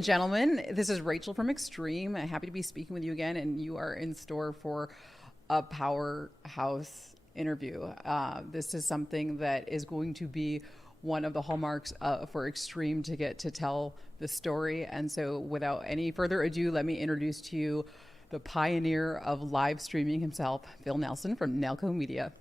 and gentlemen, this is Rachel from XStream. Happy to be speaking with you again, and you are in store for a powerhouse interview. This is something that is going to be one of the hallmarks for XStream to get to tell the story. And so without any further ado, let me introduce to you the pioneer of live streaming himself, Phil Nelson from Nelco Media.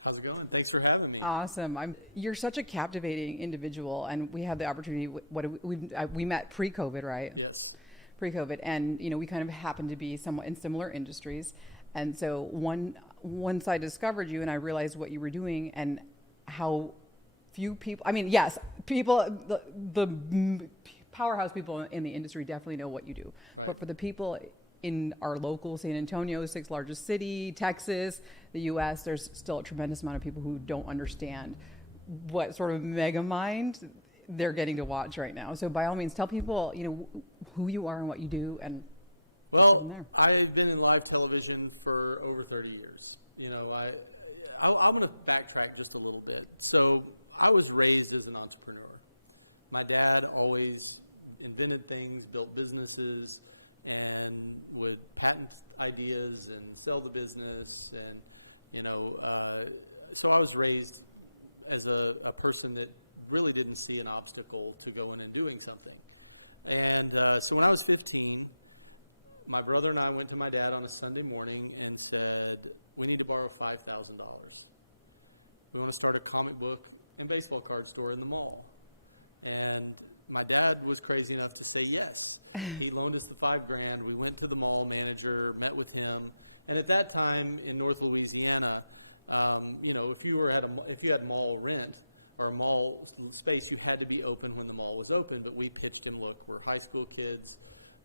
How's it going? Thanks for having me. Awesome. You're such a captivating individual, and we had the opportunity. We met pre-COVID, right? Yes. Pre-COVID, and we kind of happened to be somewhat in similar industries, and so once I discovered you and I realized what you were doing and how few people. I mean, yes, people, the powerhouse people in the industry definitely know what you do, right. But for the people in our local San Antonio, sixth largest city, Texas, the U.S., there's still a tremendous amount of people who don't understand what sort of mega mind they're getting to watch right now. So by all means, tell people, who you are and what you do. And well, I've been in live television for over 30 years. I'm going to backtrack just a little bit. So I was raised as an entrepreneur. My dad always invented things, built businesses, and would patent ideas and sell the business. And, so I was raised as a person that really didn't see an obstacle to going and doing something. And so when I was 15, my brother and I went to my dad on a Sunday morning and said, we need to borrow $5,000. We want to start a comic book and baseball card store in the mall. And my dad was crazy enough to say yes. He loaned us the $5,000. We went to the mall manager, met with him, and at that time in North Louisiana, if you had mall rent or mall space, you had to be open when the mall was open. But we pitched him, look, we're high school kids.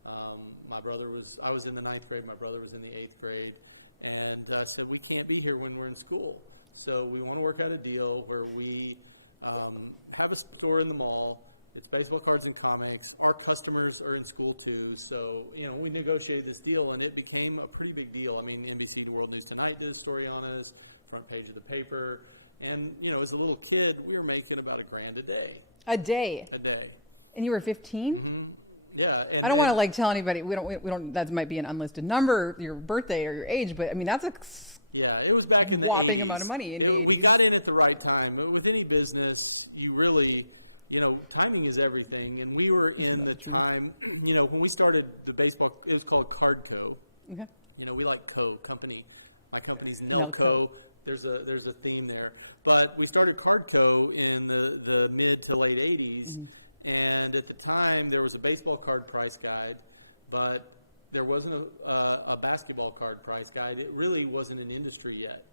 I was in the 9th grade. My brother was in the 8th grade, and said we can't be here when we're in school. So we want to work out a deal where we have a store in the mall. It's baseball cards and comics. Our customers are in school too. So, we negotiated this deal and it became a pretty big deal. I mean, NBC World News Tonight did a story on us, front page of the paper. And, as a little kid, we were making about $1,000 a day. A day? A day. And you were 15? Mm-hmm. Yeah. And I don't want to tell anybody, we don't, that might be an unlisted number, your birthday or your age, but I mean, that's yeah, it was back in the 80s. Amount of money We got in at the right time. With any business, you really, timing is everything. And we were in the time, when we started the baseball, it was called Cardco. Okay. We like company. My company's Nelco. There's a theme there. But we started Cardco in the mid to late 80s. Mm-hmm. And at the time, there was a baseball card price guide, but there wasn't a basketball card price guide. It really wasn't an industry yet.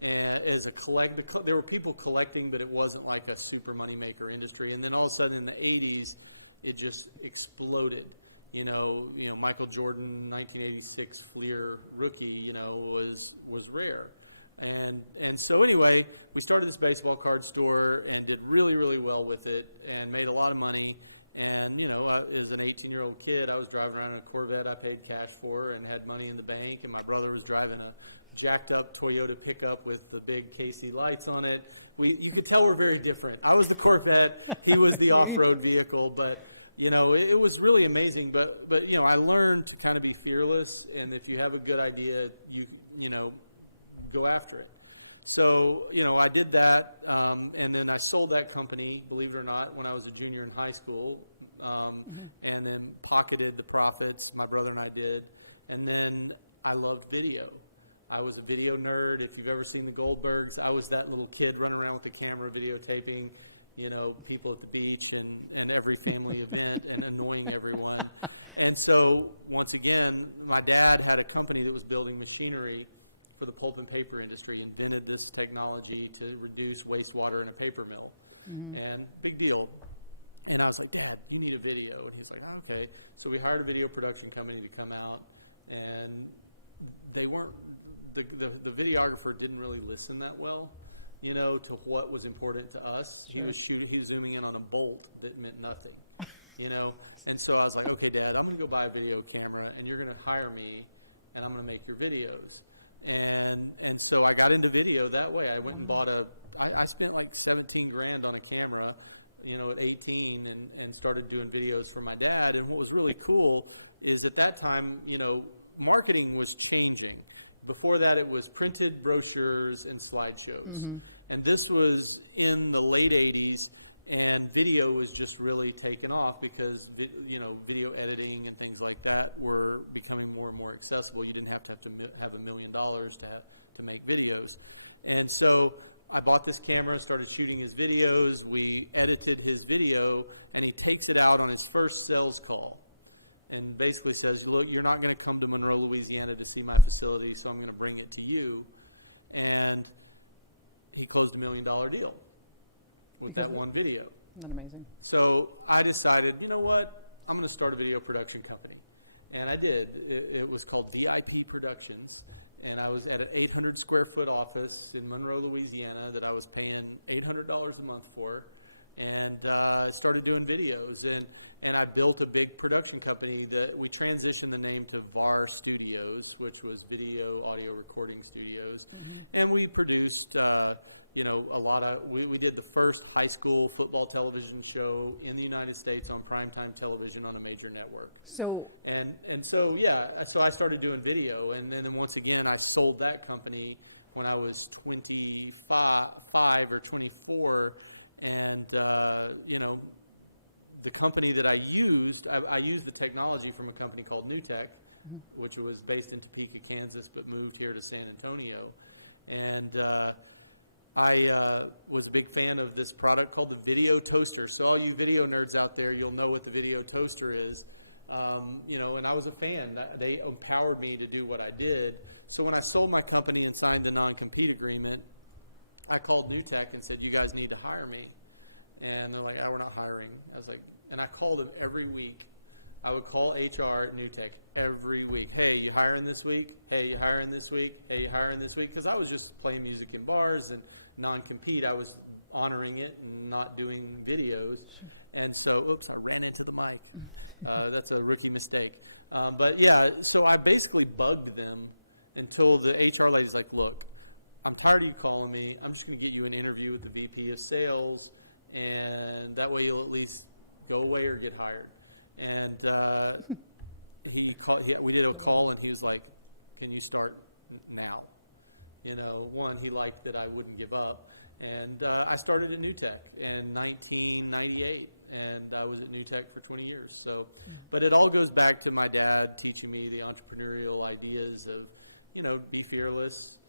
And as there were people collecting, but it wasn't like a super moneymaker industry. And then all of a sudden in the 80s, it just exploded. Michael Jordan, 1986 Fleer rookie, was rare. And so anyway, we started this baseball card store and did really, really well with it and made a lot of money. And, as an 18-year-old kid, I was driving around in a Corvette I paid cash for and had money in the bank. And my brother was driving a jacked-up Toyota pickup with the big KC lights on it. You could tell we're very different. I was the Corvette. He was the off-road vehicle. But, it was really amazing. But I learned to kind of be fearless. And if you have a good idea, you go after it. So, I did that, and then I sold that company, believe it or not, when I was a junior in high school, and then pocketed the profits, my brother and I did, and then I loved video. I was a video nerd. If you've ever seen the Goldbergs, I was that little kid running around with the camera videotaping, people at the beach and every family event and annoying everyone. And so, once again, my dad had a company that was building machinery for the pulp and paper industry, invented this technology to reduce wastewater in a paper mill. Mm-hmm. And big deal. And I was like, Dad, you need a video. And he's like, oh, okay. So we hired a video production company to come out, and they weren't, the videographer didn't really listen that well, to what was important to us. Sure. He was zooming in on a bolt that meant nothing, And so I was like, okay, Dad, I'm going to go buy a video camera and you're going to hire me and I'm going to make your videos. And so I got into video that way. I went and bought I spent like $17,000 on a camera at 18 and started doing videos for my dad. And what was really cool is at that time, marketing was changing. Before that, it was printed brochures and slideshows. Mm-hmm. And this was in the late 80s, and video was just really taken off because, video editing and things like that were becoming more and more accessible. You didn't have to have $1 million to make videos. And so I bought this camera, started shooting his videos. We edited his video, and he takes it out on his first sales call and basically says, look, you're not going to come to Monroe, Louisiana to see my facility, so I'm going to bring it to you. And he closed $1 million deal with that one video. Not amazing. So I decided, you know what? I'm going to start a video production company. And I did. It was called VIP Productions. And I was at an 800 square foot office in Monroe, Louisiana that I was paying $800 a month for. And started doing videos. And I built a big production company that we transitioned the name to VAR Studios, which was Video Audio Recording Studios. Mm-hmm. And we produced, a lot of, we did the first high school football television show in the United States on primetime television on a major network. So I started doing video. And then once again, I sold that company when I was 25 or 24. And, the company that I used the technology from a company called New Tech, mm-hmm. which was based in Topeka, Kansas, but moved here to San Antonio. And I was a big fan of this product called the Video Toaster. So all you video nerds out there, you'll know what the Video Toaster is. And I was a fan. They empowered me to do what I did. So when I sold my company and signed the non-compete agreement, I called New Tech and said, you guys need to hire me. And they're like, we're not hiring. I was like, and I called them every week. I would call HR at New Tech every week. Hey, you hiring this week? Hey, you hiring this week? Hey, you hiring this week? Because I was just playing music in bars and non-compete. I was honoring it and not doing videos. And so, I ran into the mic. That's a rookie mistake. So I basically bugged them until the HR lady's like, look, I'm tired of you calling me. I'm just going to get you an interview with the VP of sales, and that way you'll at least go away or get hired. And we did a call, and he was like, can you start now? One, he liked that I wouldn't give up. And I started at New Tech in 1998, and I was at New Tech for 20 years. So, but it all goes back to my dad teaching me the entrepreneurial ideas of, be fearless.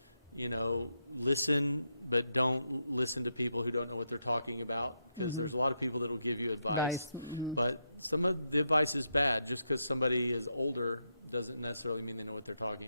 Listen, but don't listen to people who don't know what they're talking about, because mm-hmm. there's a lot of people that will give you advice, mm-hmm. but some of the advice is bad. Just because somebody is older doesn't necessarily mean they know what they're talking